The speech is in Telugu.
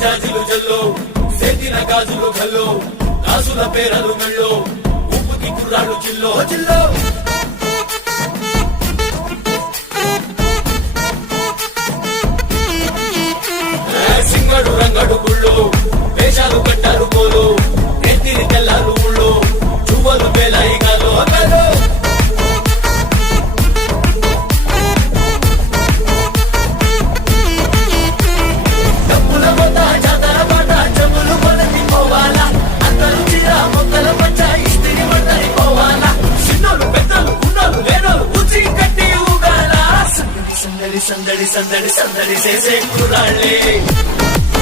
జాజులు జల్లో సేతిన గాజులు గల్లో గాజుల పేరలు మెళ్ళో ఉప్పుకి కుర్రాళ్ళు చిల్లో చిల్లో సింగడు రంగడు గుళ్ళు వేషాలు కట్టారు పోలు నెత్తిని తెల్లారు ఊళ్ళు చువ్వలు వేలాయి గాలో గాలో డబ్బుల మొత్త జాతర పాట చెవులు కొనతి పోవాలా అందరూ చీర మొక్కల పంచ ఇస్తిరి పడతాయి పోవాలా చిన్నోళ్ళు పెద్దలు ఉన్నోళ్ళు లేనోళ్ళు ఉచి కట్టి ఊగాల సందడి సందడి సందడి సందడి సందడి చేసే కుర్రాళ్ళే